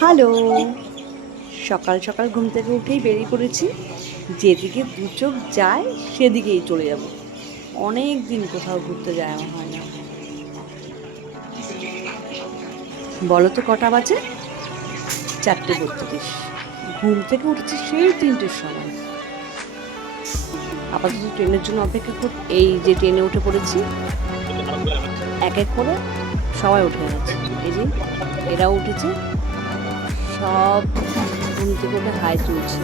Hello, সকাল সকাল ঘুম থেকে উঠেই বেরিয়ে পড়েছি। যেদিকে দু চোখ যায় সেদিকেই চলে যাব। অনেক দিন কোথাও ঘুরতে যাওয়া হয় না। বলো তো কটা বাজে? 4:32। ঘুম থেকে উঠেছি সেই 3টের সময়। আপাতত ট্রেনের জন্য অপেক্ষা কর। এই যে ট্রেনে উঠে পড়েছি, এক এক করে সবাই উঠে গেছে। এই যে এরাও উঠেছে, সব ঘুম থেকে উঠে হাই তুলছে।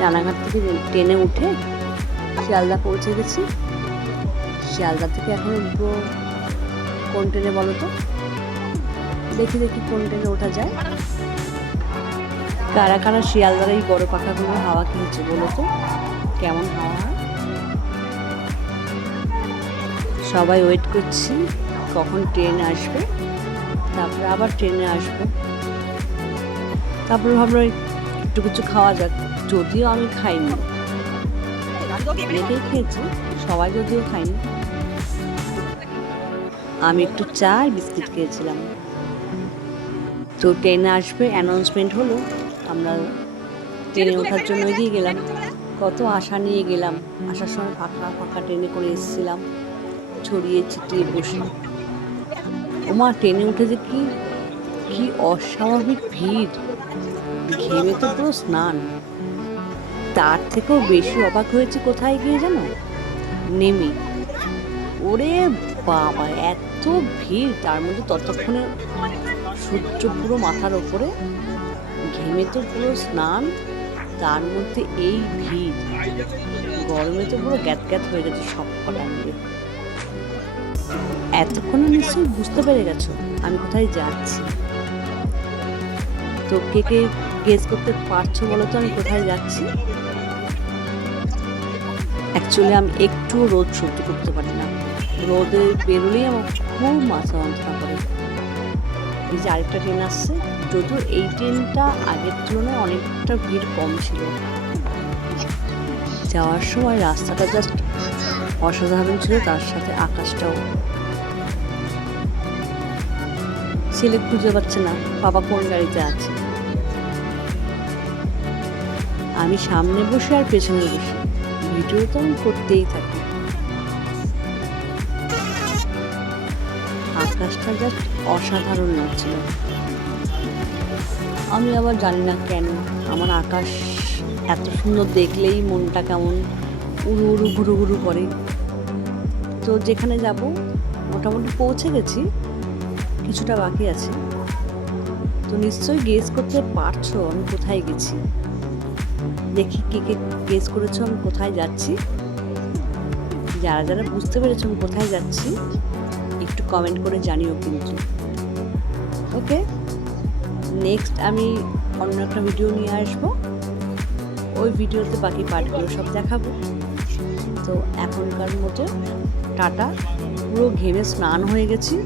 রানাঘাট থেকে ট্রেনে উঠে শিয়ালদা পৌঁছে গেছি। শিয়ালদা থেকে এখন উঠবো কোন ট্রেনে বলো তো? দেখি কোন ট্রেনে ওঠা যায়। কারা কারা শিয়ালদার এই বড় পাখাগুলো হাওয়া খেয়েছে বলো তো, কেমন হাওয়া হয়? সবাই ওয়েট করছি কখন ট্রেন আসবে, তারপরে আবার ট্রেনে আসবো। তারপরে ভাবলো একটু কিছু খাওয়া যাক, যদিও আমি খাইনি। অনেকেই খেয়েছি, সবাই যদিও খাইনি। আমি একটু চা আর বিস্কিট খেয়েছিলাম। তো ট্রেনে আসবে অ্যানাউন্সমেন্ট হলো, আমরা ট্রেনে ওঠার জন্য এগিয়ে গেলাম। কত আশা নিয়ে গেলাম, আসার সময় ফাঁকা ফাঁকা ট্রেনে করে এসেছিলাম, ছড়িয়ে ছিটিয়ে বসে। ওমা, ট্রেনে উঠে যে কি কি অস্বাভাবিক ভিড়, ঘেমে তো পুরো স্নান। তার থেকেও বেশি অবাক হয়েছে কোথায় গিয়ে জানো? নেমে। ওরে বাবা, এত ভিড়, তার মধ্যে ততক্ষণে সূর্য পুরো মাথার ওপরে, ঘেমে তো পুরো স্নান, তার মধ্যে এই ভিড়, গরমে তো পুরো গ্যাত গ্যাত হয়ে গেছে সব কটা মিলে। এতক্ষণে নিশ্চয়ই বুঝতে পেরে গেছো আমি কোথায় যাচ্ছি। তো কে কে গেস করতে পারছো বলো তো আমি কোথায় যাচ্ছি? অ্যাকচুয়ালি আমি একটু রোদ সহ্য করতে পারি না। রোদে বেরোলেই আমার খুব মাথা যন্ত্রণা করে। এই যে আরেকটা ট্রেন আসছে, যদিও এই ট্রেনটা আগের তুলনায় অনেকটা ভিড় কম ছিল। যাওয়ার সময় রাস্তাটা জাস্ট অসাধারণ ছিল, তার সাথে আকাশটাও। ছেলে খুঁজে পাচ্ছে না বাবা কোন গাড়িতে আছে। আমি সামনে বসে আর পেছনে বসে ভিডিও তো আমি করতেই থাকি। আকাশটা জাস্ট অসাধারণ লাগছিল। আমি আবার জানি না কেন আমার আকাশ এত সুন্দর দেখলেই মনটা কেমন উড়ু উড়ু ঘুরু ঘুরু করে। তো যেখানে যাব মোটামুটি পৌঁছে গেছি, কিছুটা বাকি আছে। তো নিশ্চয়ই গেস করতে পারছো আমি কোথায় গেছি। দেখি কে কে গেস করেছো আমি কোথায় যাচ্ছি। যারা যারা বুঝতে পেরেছো আমি কোথায় যাচ্ছি একটু কমেন্ট করে জানিও কিন্তু। ওকে, নেক্সট আমি অন্য একটা ভিডিও নিয়ে আসবো, ওই ভিডিওতে বাকি পার্টগুলো সব দেখাবো। তো এখনকার মতো টাটা। পুরো ঘেমে স্নান হয়ে গেছি,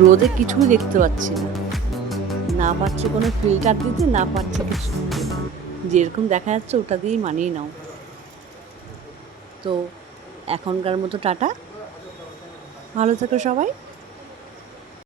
রোদে কিছুই দেখতে পাচ্ছি না, না পাচ্ছি কোনো ফিল্টার দিতে, না পাচ্ছি কিছু, যেরকম দেখা যাচ্ছে ওটা দিয়েই মানিয়ে নাও। তো এখনকার মতো টাটা, ভালো থেকো সবাই।